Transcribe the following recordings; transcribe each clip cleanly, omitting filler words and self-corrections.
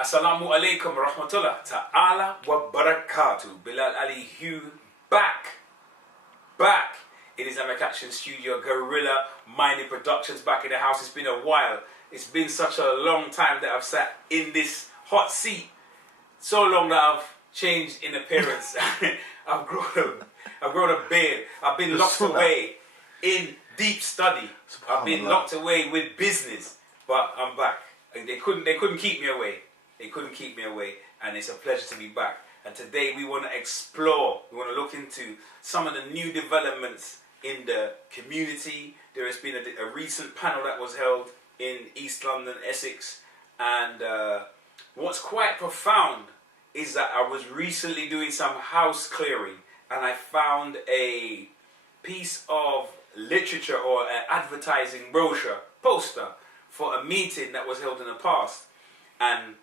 Assalamu alaikum wa rahmatullah ta'ala wa barakatuh. Bilal Ali Hugh back in Islamic Action Studio, Guerrilla Mining Productions back in the house. It's been a while. It's been such a long time that I've sat in this hot seat. So long that I've changed in appearance. I've grown a beard. I've been locked away in deep study. I've been locked away with business. But I'm back. They couldn't keep me away. They couldn't keep me away, and it's a pleasure to be back. And today we want to explore, we want to look into some of the new developments in the community. There has been a recent panel that was held in East London, Essex, and what's quite profound is that I was recently doing some house clearing, and I found a piece of literature or an advertising brochure, poster, for a meeting that was held in the past. And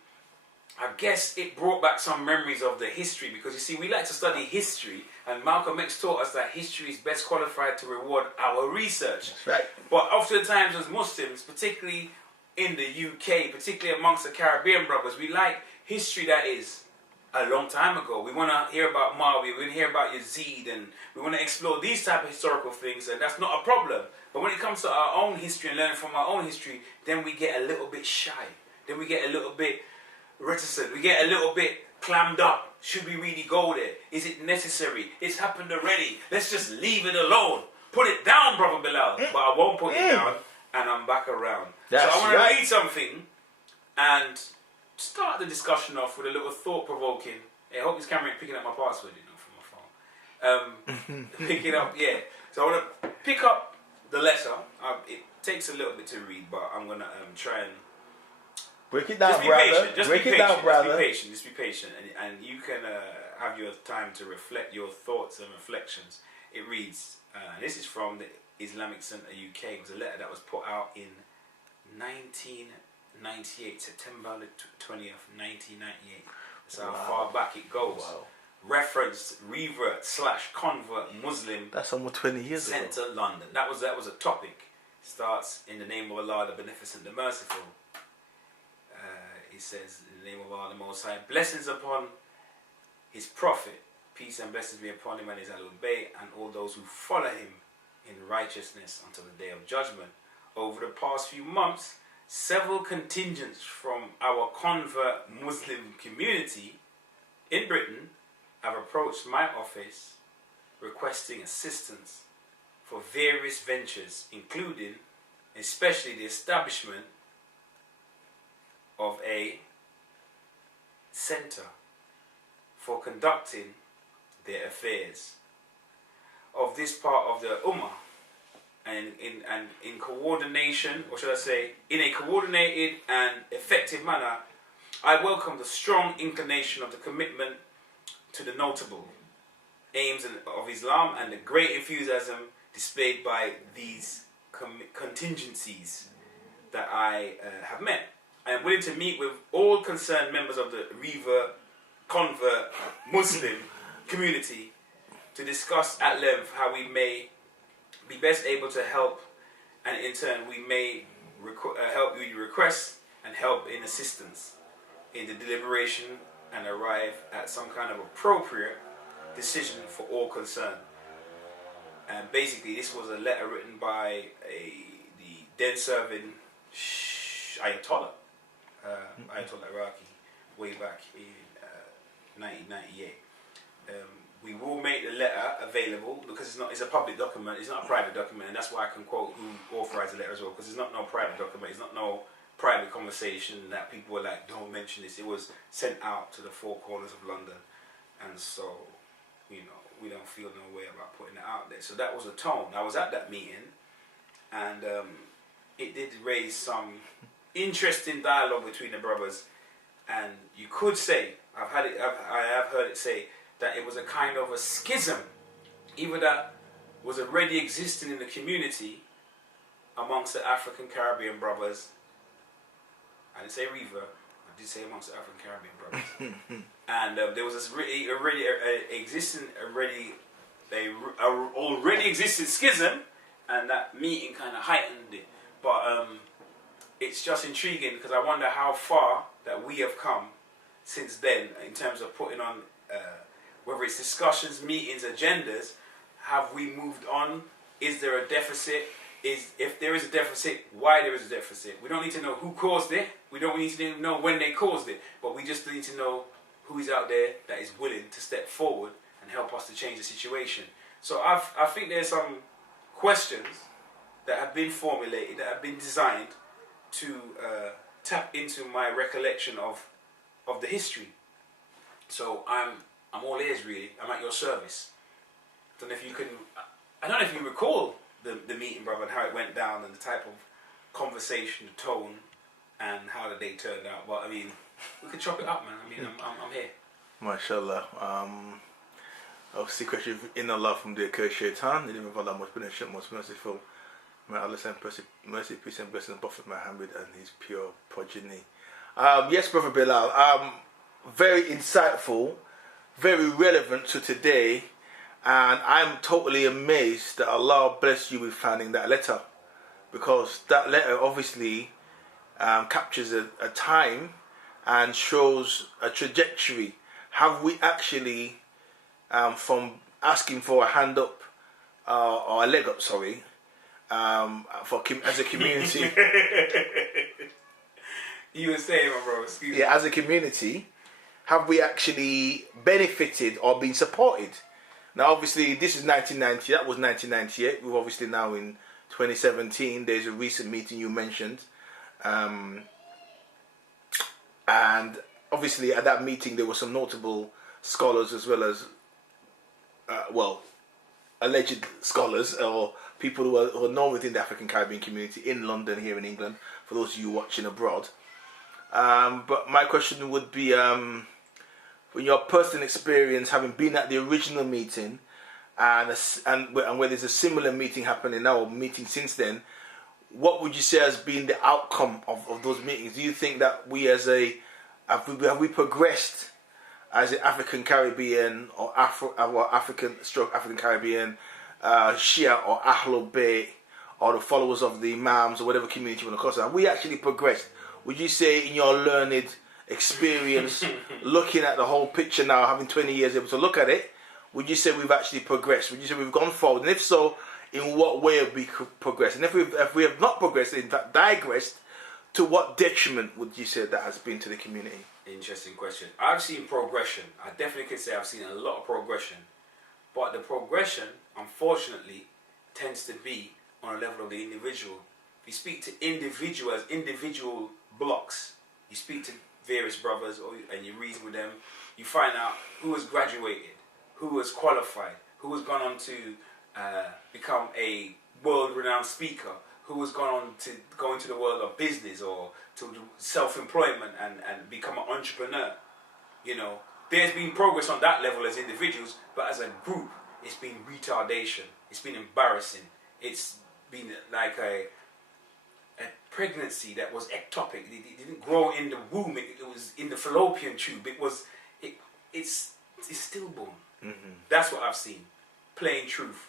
I guess it brought back some memories of the history, because you see, we like to study history, and Malcolm X taught us that history is best qualified to reward our research. That's right. But oftentimes as Muslims, particularly in the UK, particularly amongst the Caribbean brothers, we like history that is a long time ago. We want to hear about Muawiyah, we want to hear about Yazid, and we want to explore these type of historical things, and that's not a problem. But when it comes to our own history and learning from our own history, then we get a little bit shy. Then we get a little bit reticent. We get a little bit clammed up. Should we really go there? Is it necessary? It's happened already. Let's just leave it alone. Put it down, Brother Bilal. But I won't put it down, and I'm back around. That's so I want to read something and start the discussion off with a little thought-provoking. I hope this camera ain't picking up my password, from my phone. Pick it up, yeah. So I want to pick up the letter. It takes a little bit to read, but I'm going to try and break it down, just be brother. patient. Just break be it patient. down, brother. Just be patient, and you can have your time to reflect your thoughts and reflections. It reads, this is from the Islamic Center UK. It was a letter that was put out in 1998, September the 20th, 1998. That's how far back it goes. Wow. Referenced revert/convert Muslim. That's almost 20 years ago. Centre London. That was a topic. Starts in the name of Allah, the Beneficent, the Merciful. It says, in the name of Allah, the Most High, blessings upon His Prophet, peace and blessings be upon him and his Ahlul Bayt, and all those who follow him in righteousness until the day of judgment. Over the past few months, several contingents from our convert Muslim community in Britain have approached my office requesting assistance for various ventures, including especially the establishment of a centre for conducting their affairs of this part of the Ummah, and in coordination, or should I say, in a coordinated and effective manner. I welcome the strong inclination of the commitment to the notable aims of Islam and the great enthusiasm displayed by these contingencies that I have met. I am willing to meet with all concerned members of the convert Muslim community to discuss at length how we may be best able to help, and in turn we may help you request and help in assistance in the deliberation and arrive at some kind of appropriate decision for all concerned. And basically this was a letter written by the then serving Ayatollah Iraqi way back in 1998. We will make the letter available because it's a public document. It's not a private document, and that's why I can quote who authorized the letter as well, because it's not no private document. It's not no private conversation that people were like, don't mention this. It was sent out to the four corners of London, and so we don't feel no way about putting it out there. So that was a tone. I was at that meeting, and it did raise some interesting dialogue between the brothers, and you could say I have heard it say that it was a kind of a schism, either that was already existing in the community amongst the African Caribbean brothers. I didn't say Reaver, I did say amongst the African Caribbean brothers, and there was this already existing schism, and that meeting kind of heightened it. But it's just intriguing because I wonder how far that we have come since then in terms of putting on, whether it's discussions, meetings, agendas? Have we moved on? Is there a deficit? If there is a deficit, why there is a deficit? We don't need to know who caused it. We don't need to know when they caused it. But we just need to know who is out there that is willing to step forward and help us to change the situation. So I think there's some questions that have been formulated, that have been designed to tap into my recollection of the history. So I'm all ears, really. I'm at your service. I don't know if you recall the meeting, brother, and how it went down, and the type of conversation, the tone, and how the day turned out. But I mean, we could chop it up, man. I mean, I'm here. MashaAllah. Obviously, question in Allah from the Kurd Shaitan. The name of Allah most beneficent, most merciful. May Allah send mercy, peace, and blessing on Prophet Muhammad and his pure progeny. Yes, Brother Bilal. Very insightful, very relevant to today. And I'm totally amazed that Allah blessed you with finding that letter, because that letter obviously captures a time and shows a trajectory. Have we actually, from asking for a hand up or a leg up, sorry, as a community? You were saying, my bro, excuse me. Yeah, as a community, have we actually benefited or been supported? Now, obviously, this is 1990. That was 1998. We're obviously now in 2017. There's a recent meeting you mentioned. And obviously, at that meeting, there were some notable scholars as well as, alleged scholars or people who are known within the African Caribbean community in London, here in England, for those of you watching abroad. But my question would be, from your personal experience, having been at the original meeting, and where there's a similar meeting happening now, or meeting since then, what would you say has been the outcome of those meetings? Do you think that we have we progressed as an African Caribbean or African Caribbean Shia or Ahlul Bayt, or the followers of the Imams or whatever community you want to call it? Have we actually progressed? Would you say, in your learned experience, looking at the whole picture now, having 20 years able to look at it, would you say we've actually progressed? Would you say we've gone forward? And if so, in what way have we progressed? And if we have not progressed, in fact digressed, to what detriment would you say that has been to the community? Interesting question. I've seen progression. I definitely could say I've seen a lot of progression. But the progression, unfortunately, tends to be on a level of the individual. If you speak to individuals, individual blocks, you speak to various brothers and you reason with them, you find out who has graduated, who has qualified, who has gone on to become a world-renowned speaker, who has gone on to go into the world of business or to do self-employment and become an entrepreneur. You know, there's been progress on that level as individuals, but as a group, it's been retardation. It's been embarrassing. It's been like a pregnancy that was ectopic. It didn't grow in the womb. It was in the fallopian tube. It's stillborn. Mm-hmm. That's what I've seen. Plain truth.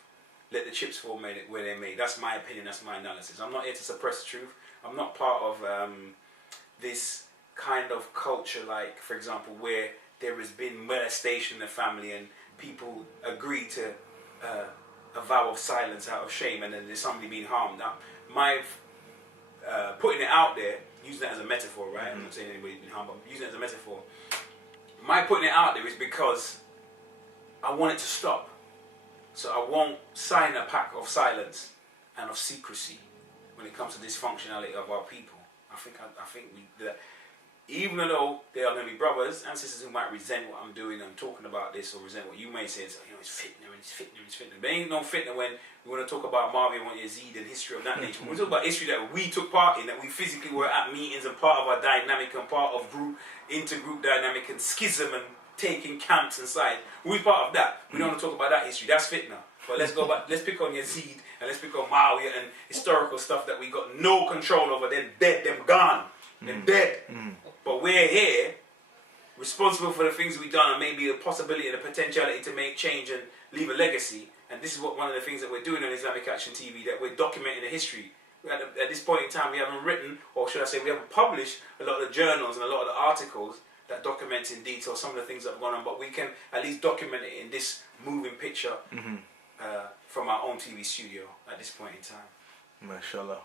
Let the chips fall where they're made. That's my opinion. That's my analysis. I'm not here to suppress the truth. I'm not part of this kind of culture, like, for example, where there has been molestation in the family and people agree to a vow of silence out of shame, and then there's somebody being harmed. Now, my putting it out there, using that as a metaphor, right? Mm-hmm. I'm not saying anybody's been harmed, but I'm using it as a metaphor. My putting it out there is because I want it to stop. So I won't sign a pact of silence and of secrecy when it comes to dysfunctionality of our people. I think that even though there are going to be brothers and sisters who might resent what I'm doing and talking about this, or resent what you may say, it's fitna, it's fitna, it's fitna. There ain't no fitna when we want to talk about Marvin and Yazid and history of that nature. When we talk about history that we took part in, that we physically were at meetings and part of our dynamic and part of intergroup dynamic and schism and taking camps and sides. We're part of that. We don't want to talk about that history. That's fitna. But let's go back. Let's pick on Yazid and let's pick on Muawiyah and historical stuff that we got no control over. They're dead. They're gone. They're dead. But we're here, responsible for the things we've done, and maybe a possibility and a potentiality to make change and leave a legacy. And this is one of the things that we're doing on Islamic Action TV, that we're documenting the history. At this point in time, we haven't written, or should I say, we haven't published a lot of the journals and a lot of the articles that document in detail some of the things that have gone on, but we can at least document it in this moving picture from our own TV studio at this point in time. Mashallah.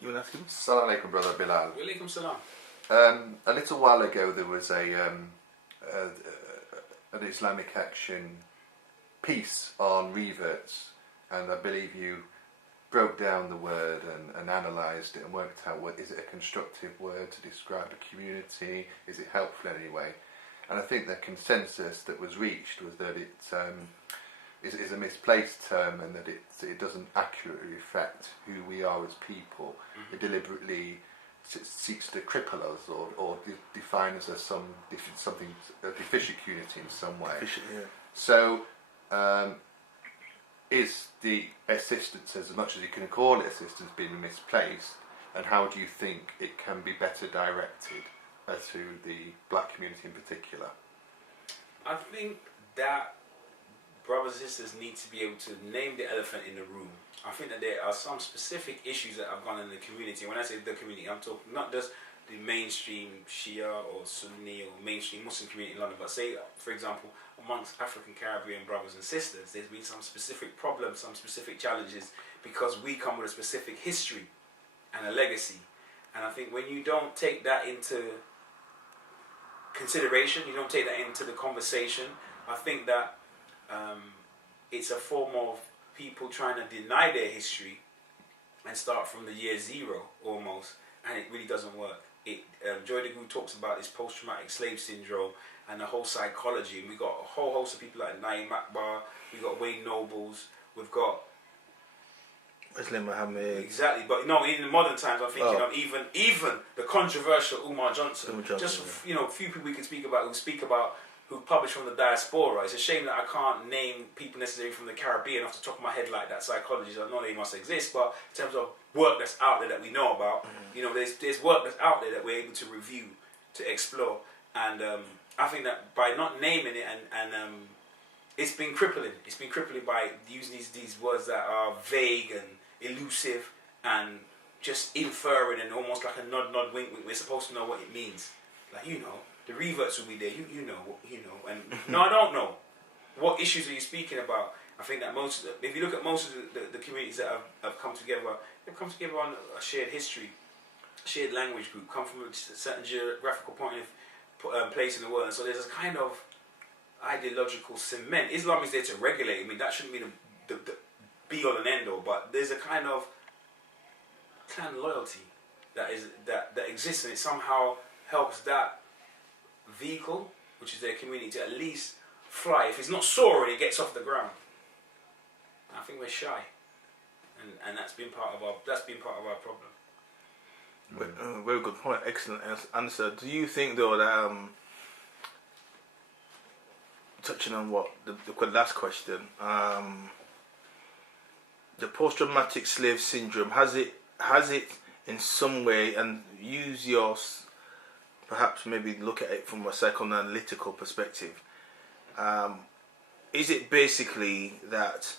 You want to ask him? Assalamu alaikum, brother Bilal. Wa alaikum salam. A little while ago there was an Islamic Action piece on reverts, and I believe you broke down the word and analysed it and worked out is it a constructive word to describe a community, is it helpful in any way? And I think the consensus that was reached was that it is a misplaced term, and that it doesn't accurately reflect who we are as people. It deliberately seeks to cripple us or define us as something a deficient unity in some way. So is the assistance, as much as you can call it assistance, being misplaced, and how do you think it can be better directed to the black community in particular? I think that brothers and sisters need to be able to name the elephant in the room. I think that there are some specific issues that have gone in the community. When I say the community, I'm talking not just the mainstream Shia or Sunni or mainstream Muslim community in London, but say, for example, amongst African Caribbean brothers and sisters, there's been some specific problems, some specific challenges, because we come with a specific history and a legacy. And I think when you don't take that into consideration, you don't take that into the conversation, I think that it's a form of people trying to deny their history and start from the year zero almost, and it really doesn't work. Joy DeGroot talks about this post-traumatic slave syndrome and the whole psychology, and we've got a whole host of people like Naeem Akbar, we've got Wayne Nobles, we've got Islam Muhammad. Exactly, but in the modern times, I'm thinking of even the controversial Umar Johnson. Just a few people we can speak about who publish from the diaspora. It's a shame that I can't name people necessarily from the Caribbean off the top of my head like that. Psychologists, I know they must exist, but in terms of work that's out there that we know about, there's work that's out there that we're able to review, to explore, and I think that by not naming it and it's been crippling. It's been crippling by using these words that are vague and elusive and just inferring and almost like a nod, wink. We're supposed to know what it means, like the reverts will be there. You know, and no, I don't know. What issues are you speaking about? I think that if you look at most of the communities that have come together, they've come together on a shared history, shared language group, come from a certain geographical place in the world, and so there's a kind of ideological cement. Islam is there to regulate. I mean, that shouldn't be the be all and end all, but there's a kind of clan loyalty that exists, and it somehow helps that vehicle, which is their community, to at least fly. If it's not soaring, it gets off the ground. And I think we're shy, and that's been part of our problem. Very good point. Excellent answer. Do you think though that touching on what the last question, the post-traumatic slave syndrome, has it in some way, and use yours, perhaps maybe look at it from a psychoanalytical perspective, is it basically that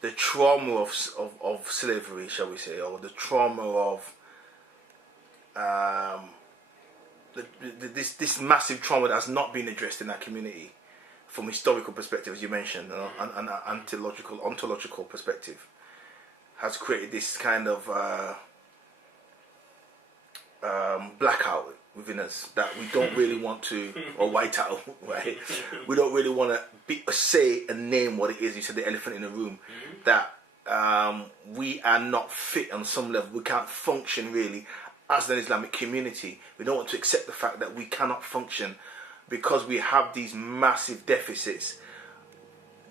the trauma of slavery, shall we say, or the trauma of this massive trauma that has not been addressed in that community from historical perspective, as you mentioned, and an ontological perspective, has created this kind of blackout within us that we don't really want to, or whiteout, right? We don't really want to say and name what it is. You said the elephant in the room, that we are not fit on some level. We can't function really as an Islamic community. We don't want to accept the fact that we cannot function because we have these massive deficits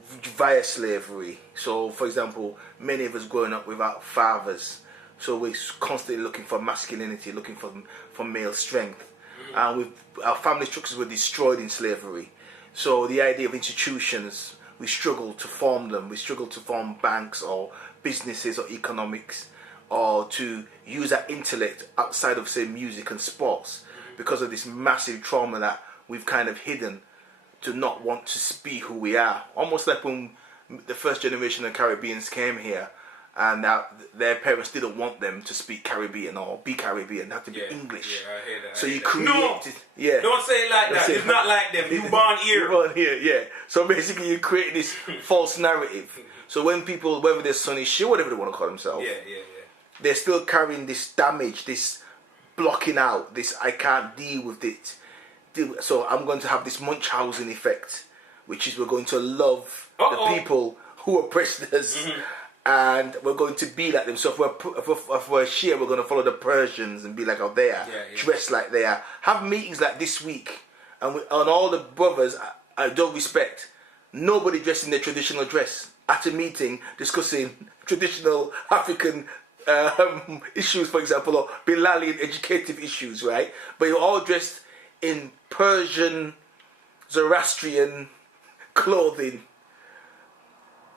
via slavery. So, for example, many of us growing up without fathers, so we're constantly looking for masculinity, looking for male strength. And our family structures were destroyed in slavery. So the idea of institutions, we struggle to form them. We struggle to form banks or businesses or economics, or to use our intellect outside of, say, music and sports, because of this massive trauma that we've kind of hidden, to not want to be who we are. Almost like when the first generation of Caribbeans came here, and now their parents didn't want them to speak Caribbean or be Caribbean. They had to be English. Yeah, I hear that. So you created... No! Don't say it like that. It's not like them. You born here. You born here, yeah. So basically you create this false narrative. So when people, whether they're Sonny Shield, whatever they want to call themselves, they're still carrying this damage, this blocking out, this I can't deal with it. So I'm going to have this Munchausen effect, which is we're going to love the people who oppressed us, and we're going to be like them. So if we're Shia, we're going to follow the Persians and be like how they are, dress like they are. Have meetings like this week, and all the brothers I don't respect. Nobody dressed in their traditional dress at a meeting discussing traditional African issues, for example, or Bilalian educative issues, right? But you're all dressed in Persian, Zoroastrian clothing.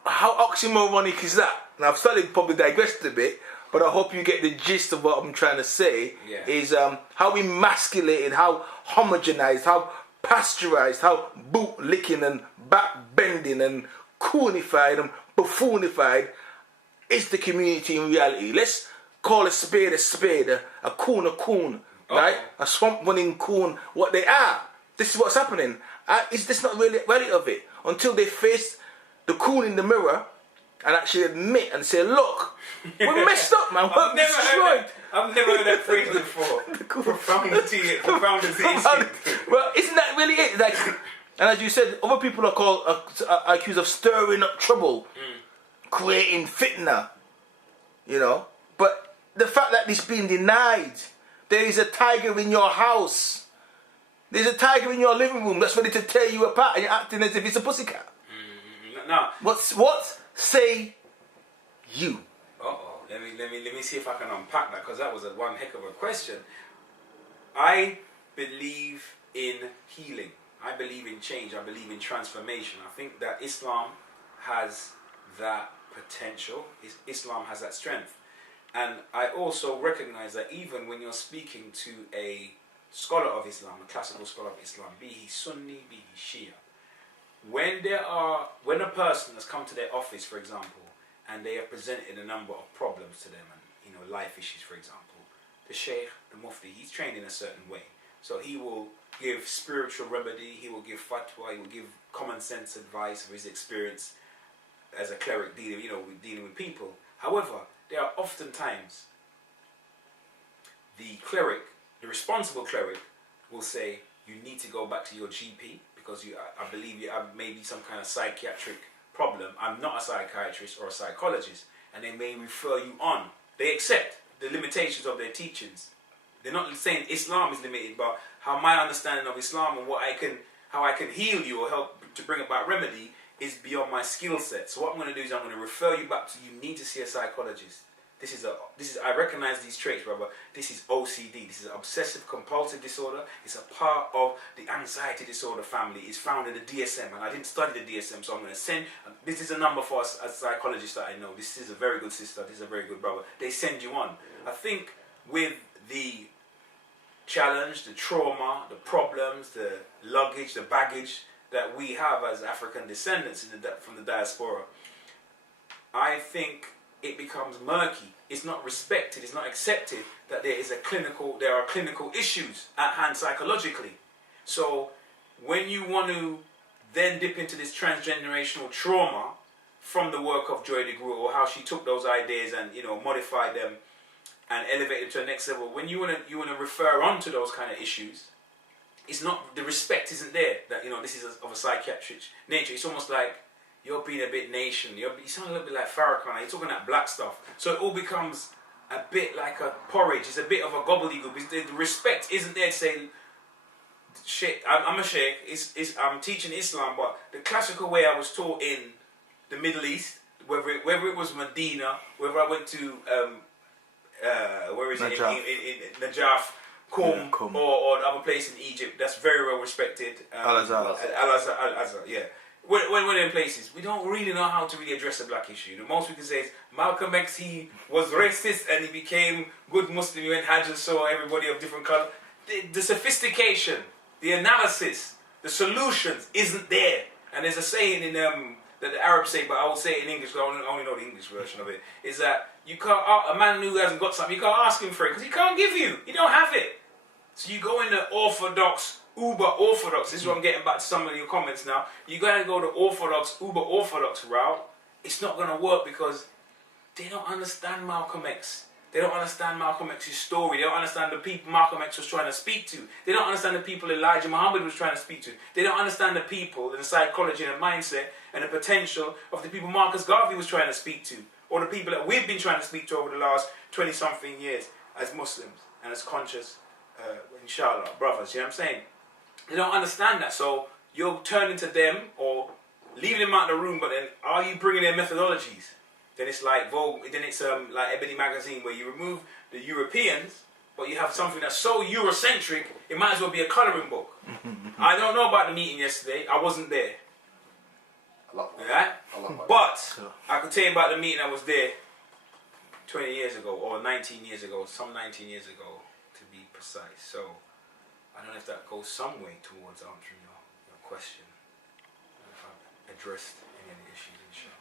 How oxymoronic is that? Now I've started probably digressed a bit, but I hope you get the gist of what I'm trying to say. Is how emasculated, how homogenized, how pasteurized, how boot-licking and back-bending and coonified and buffoonified is the community in reality. Let's call a spade, a coon, right? A swamp-running coon, what they are. This is what's happening. Is this not really reality of it? Until they face the coon in the mirror and actually admit and say, look, we're messed up, man. We're destroyed. I've never heard that phrase before. Profundity. Well, isn't that really it? Like, and as you said, other people are accused of stirring up trouble, creating fitna, you know. But the fact that this being denied, there is a tiger in your house. There's a tiger in your living room that's ready to tear you apart, and you're acting as if it's a pussycat. Now, what say you? Let me see if I can unpack that, because that was one heck of a question. I believe in healing. I believe in change. I believe in transformation. I think that Islam has that potential. Islam has that strength. And I also recognize that even when you're speaking to a scholar of Islam, a classical scholar of Islam, be he Sunni, be he Shia, when a person has come to their office, for example, and they have presented a number of problems to them, and life issues, for example, the Sheikh, the Mufti, he's trained in a certain way. So he will give spiritual remedy, he will give fatwa, he will give common sense advice of his experience as a cleric dealing with people. However, there are often times the responsible cleric will say, you need to go back to your GP because I believe you have maybe some kind of psychiatric problem. I'm not a psychiatrist or a psychologist, and they may refer you on. They accept the limitations of their teachings. They're not saying Islam is limited, but how my understanding of Islam and how I can heal you or help to bring about remedy is beyond my skill set. So what I'm going to do is I'm going to refer you back to, you need to see a psychologist. I recognize these traits, brother. This is OCD. This is an obsessive compulsive disorder. It's a part of the anxiety disorder family. It's found in the DSM, and I didn't study the DSM, so I'm going to send. This is a number for a psychologist that I know. This is a very good sister. This is a very good brother. They send you on. I think with the challenge, the trauma, the problems, the luggage, the baggage that we have as African descendants from the diaspora, I think it becomes murky. It's not respected, it's not accepted that there are clinical issues at hand psychologically. So when you want to then dip into this transgenerational trauma from the work of Joy DeGruy, or how she took those ideas and modified them and elevated them to the next level, when you want to refer on to those kind of issues, it's not, the respect isn't there that this is of a psychiatric nature. It's almost like you're being a bit nation. You sound a little bit like Farrakhan. You're talking that black stuff. So it all becomes a bit like a porridge. It's a bit of a gobbledygook. The respect isn't there to say, shit, I'm a sheikh. I'm teaching Islam, but the classical way I was taught in the Middle East, whether it was Medina, whether I went to Najaf. In Najaf, Qum, or other place in Egypt, that's very well respected. Al-Azhar, yeah. When in places, we don't really know how to really address a black issue. The most we can say is Malcolm X, he was racist and he became good Muslim. He went Hajj and saw everybody of different colour. The sophistication, the analysis, the solutions isn't there. And there's a saying in that the Arabs say, but I will say it in English because I only know the English version of it, is that you can't, a man who hasn't got something, you can't ask him for it because he can't give you. He don't have it. So you go in the orthodox, uber orthodox, this is what I'm getting back to some of your comments now, you gotta go the orthodox, uber orthodox route. It's not gonna work because they don't understand Malcolm X. They don't understand Malcolm X's story. They don't understand the people Malcolm X was trying to speak to. They don't understand the people Elijah Muhammad was trying to speak to. They don't understand the people and the psychology and the mindset and the potential of the people Marcus Garvey was trying to speak to, or the people that we've been trying to speak to over the last 20-something years as Muslims and as conscious, inshallah, brothers, you know what I'm saying? They don't understand that, so you're turning to them or leaving them out of the room, but then are you bringing their methodologies? Then it's like Vogue, then it's like Ebony Magazine, where you remove the Europeans, but you have something that's so Eurocentric, it might as well be a colouring book. I don't know about the meeting yesterday, I wasn't there. I love that. Right? I love that. But I could tell you about the meeting I was there 20 years ago, or 19 years ago, some 19 years ago to be precise. So I don't know if that goes some way towards answering your question. If I've addressed any of the issues, inshallah.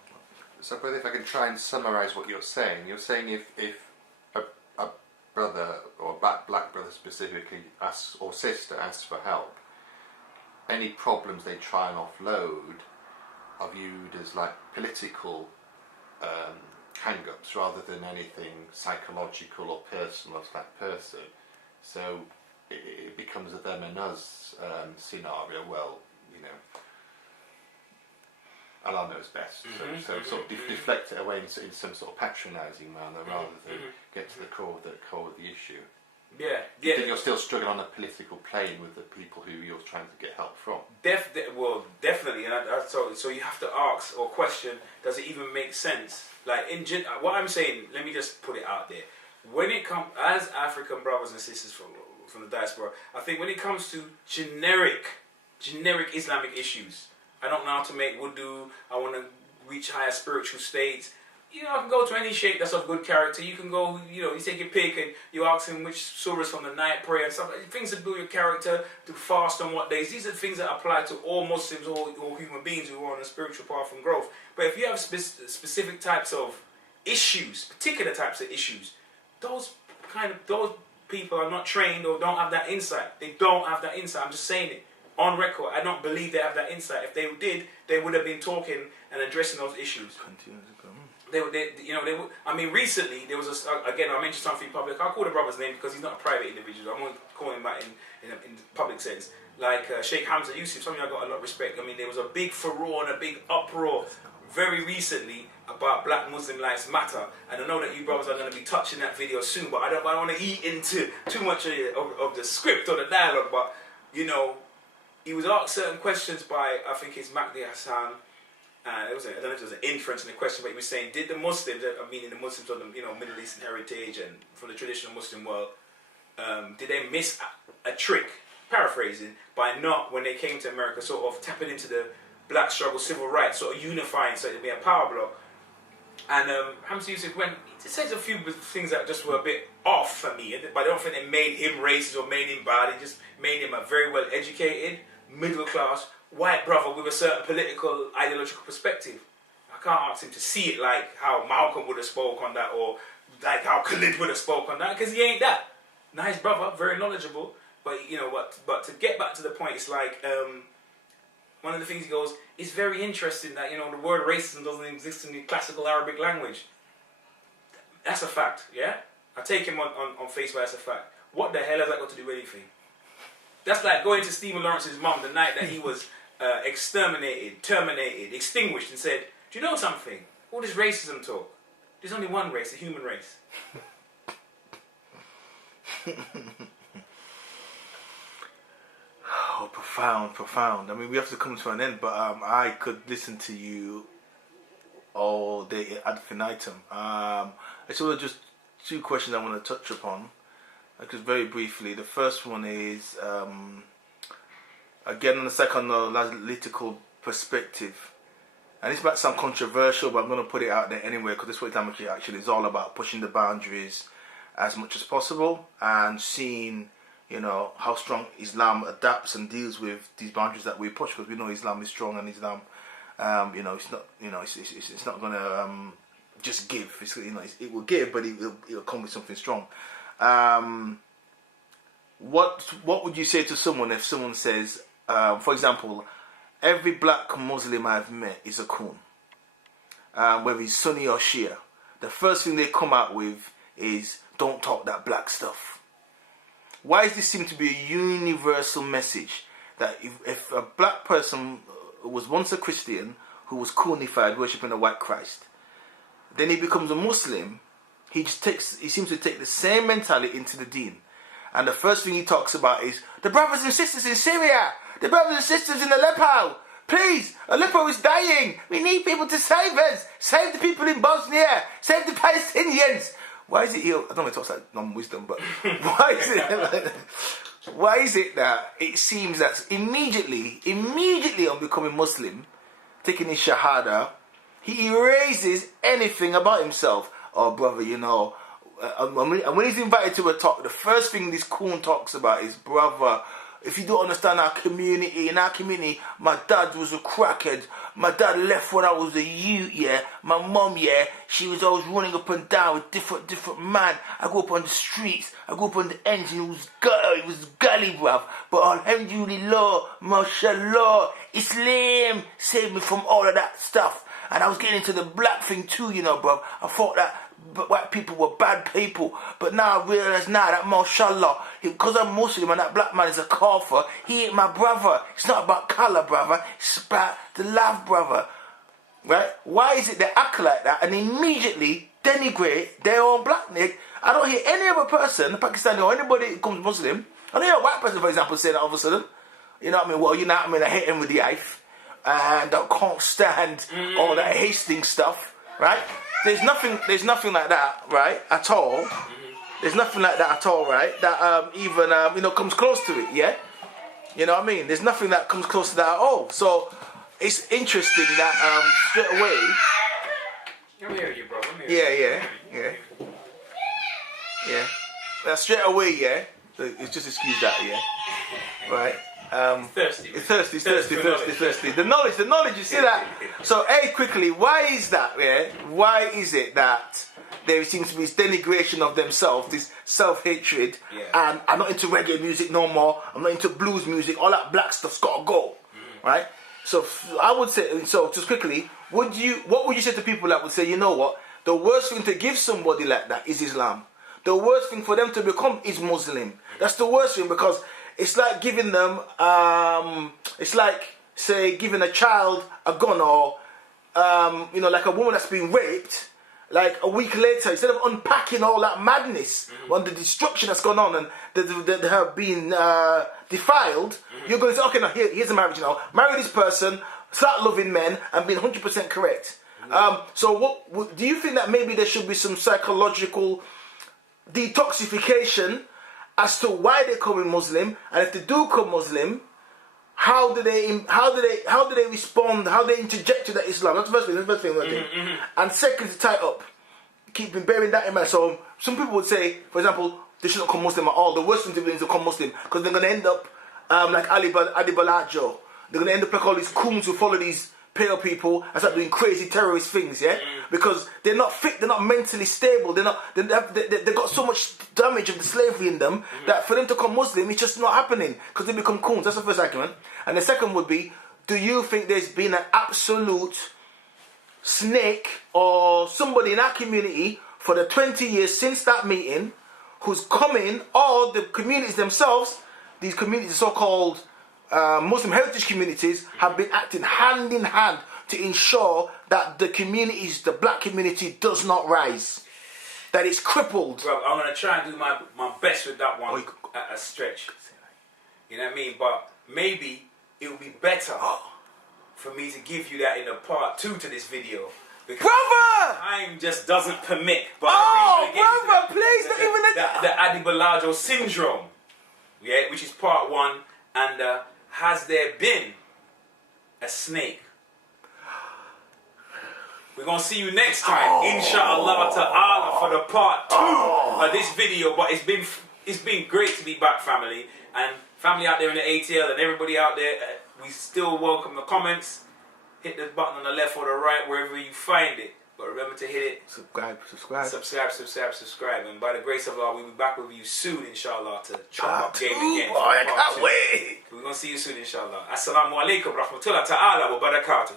So, brother, if I can try and summarise what you're saying if a brother, or a black brother specifically, asks, or sister asks for help, any problems they try and offload are viewed as like political hang-ups rather than anything psychological or personal of that person. So it becomes a them and us scenario. Well, you know, Allah knows best. So sort of deflect it away in some sort of patronising manner rather than get to the core of the issue. Yeah, Do you think you're still struggling on a political plane with the people who you're trying to get help from? Well, definitely. And so you have to ask or question: does it even make sense? Like what I'm saying, let me just put it out there. When it comes, as African brothers and sisters from the diaspora, I think when it comes to generic Islamic issues, I don't know how to make wudu, I want to reach higher spiritual states. You know, I can go to any sheikh that's of good character. You can go, you know, you take your pick and you ask him which surahs from the night prayer and stuff. Things that build your character, to fast on what days. These are things that apply to all Muslims, all human beings who are on a spiritual path and growth. But if you have specific types of issues, particular types of issues, those people are not trained or don't have that insight. They don't have that insight. I'm just saying it. On record, I don't believe they have that insight. If they did, they would have been talking and addressing those issues. I mean, recently there was again, I mentioned something in public. I'll call the brother's name because he's not a private individual. I'm only calling him out in public sense. Like Sheikh Hamza Yusuf, something I got a lot of respect. I mean, there was a big furore and a big uproar very recently about Black Muslim Lives Matter, and I know that you brothers are going to be touching that video soon. But I don't want to eat into too much of the script or the dialogue. But you know, he was asked certain questions by, I think it's Mahdi Hassan. I don't know if there was an inference in the question, but he was saying, did the Muslims, I mean, the Muslims of the Middle Eastern heritage and from the traditional Muslim world, did they miss a trick, paraphrasing, by not, when they came to America, sort of tapping into the black struggle, civil rights, sort of unifying so it'd be a power block? And Hamza Yusuf he says a few things that just were a bit off for me, but I don't think it made him racist or made him bad. It just made him a very well educated, middle class, white brother with a certain political, ideological perspective. I can't ask him to see it like how Malcolm would have spoke on that, or like how Khalid would have spoke on that, because he ain't that. Nice brother, very knowledgeable, but you know what? But to get back to the point, it's like one of the things he goes, it's very interesting that, you know, the word racism doesn't exist in the classical Arabic language. That's a fact, yeah? I take him on face value as a fact. What the hell has that got to do with anything? That's like going to Stephen Lawrence's mum the night that he was exterminated, terminated, extinguished, and said, do you know something? All this racism talk, there's only one race, the human race. Oh, profound. I mean, we have to come to an end, but I could listen to you all day ad infinitum. It's all just two questions I want to touch upon. Because very briefly, the first one is, again, on the psychoanalytical perspective, and this might sound controversial, but I'm going to put it out there anyway, because this is what Islamic actually is all about, pushing the boundaries as much as possible and seeing, you know, how strong Islam adapts and deals with these boundaries that we push, because we know Islam is strong and Islam It's not, it's not gonna just give. It's, it will give, but it'll come with something strong. What would you say to someone if someone says, for example, every black Muslim I've met is a coon, whether he's Sunni or Shia? The first thing they come out with is, don't talk that black stuff. Why does this seem to be a universal message that if a black person was once a Christian who was coonified, worshipping a white Christ, then he becomes a Muslim, he seems to take the same mentality into the deen. And the first thing he talks about is the brothers and sisters in Syria, the brothers and sisters in Aleppo. Please, Aleppo is dying. We need people to save us. Save the people in Bosnia. Save the Palestinians. Why is it here? I don't know if it talks like non-wisdom, but why is it that it seems that immediately on becoming Muslim, taking his Shahada, he erases anything about himself? Oh, brother, and when he's invited to a talk, the first thing this coon talks about is, brother, if you don't understand our community, in our community, my dad was a crackhead. My dad left when I was a youth, yeah. My mum, yeah, she was always running up and down with different man. I grew up on the streets. I grew up on the ends, and it was gully, bruv. But alhamdulillah, mashallah, Islam saved me from all of that stuff. And I was getting into the black thing too, bruv. I thought that white people were bad people, but now I realise that mashallah, because I'm Muslim and that black man is a kafir, he ain't my brother. It's not about colour, brother, it's about the love, brother. Right? Why is it they act like that and immediately denigrate their own blackness? I don't hear any other person, Pakistani or anybody who comes Muslim, I don't hear a white person, for example, say that all of a sudden. You know what I mean? Well, I hate him with the knife, and I can't stand all that hasting stuff, right? There's nothing like that, right, at all. There's nothing like that at all, right, that even comes close to it, yeah? You know what I mean? There's nothing that comes close to that at all. So it's interesting that straight away. I'm hearing you, bro. Yeah. That straight away, yeah. So it's just excuse that, yeah. Right. Thirsty. It's thirsty. The knowledge, you see that? So, quickly, why is that, yeah? Why is it that there seems to be this denigration of themselves, this self-hatred, and I'm not into reggae music no more, I'm not into blues music, all that black stuff's got to go, right? So, I would say, just quickly, what would you say to people that would say, you know what, the worst thing to give somebody like that is Islam. The worst thing for them to become is Muslim. That's the worst thing, because it's like giving them, it's like, say, giving a child a gun, or, like a woman that's been raped, like a week later, instead of unpacking all that madness, on the destruction that's gone on, and her being defiled, you're going to say, okay, now here's a marriage now. Marry this person, start loving men, and being 100% correct. So what do you think that maybe there should be some psychological detoxification as to why they come Muslim, and if they do come Muslim, how do they respond? How they interject to that Islam? That's the first thing. And second, to tie up, bearing that in mind. So some people would say, for example, they shouldn't come Muslim at all. The worst thing to do is to come Muslim, because they're going to end up like Adi Balajo. They're going to end up like all these coons who follow these pale people and start doing crazy terrorist things, yeah? Because they're not fit, they're not mentally stable, they've got so much damage of the slavery in them that for them to come Muslim, it's just not happening, because they become coons. That's the first argument. And the second would be, do you think there's been an absolute snake or somebody in our community for the 20 years since that meeting who's coming, or the communities themselves, these communities, so-called Muslim heritage communities, have been acting hand in hand to ensure that the black community does not rise, that it's crippled? Bro, I'm going to try and do my best with that one at a stretch. You know what I mean? But maybe it would be better for me to give you that in a part 2 to this video. Brother! Time just doesn't permit. But brother, please, not even the Adi Balajo syndrome, yeah, which is part 1, and has there been a snake? We're going to see you next time, inshallah ta'ala, for the part 2 of this video. But it's been great to be back, family. And family out there in the ATL and everybody out there, we still welcome the comments. hit the button on the left or the right, wherever you find it. But remember to hit it. Subscribe. Subscribe. And by the grace of Allah, we'll be back with you soon, inshallah, to chop up game again. Boy, I can't wait. We're going to see you soon, inshallah. Assalamu alaikum, rahmatullah ta'ala wa barakatuh.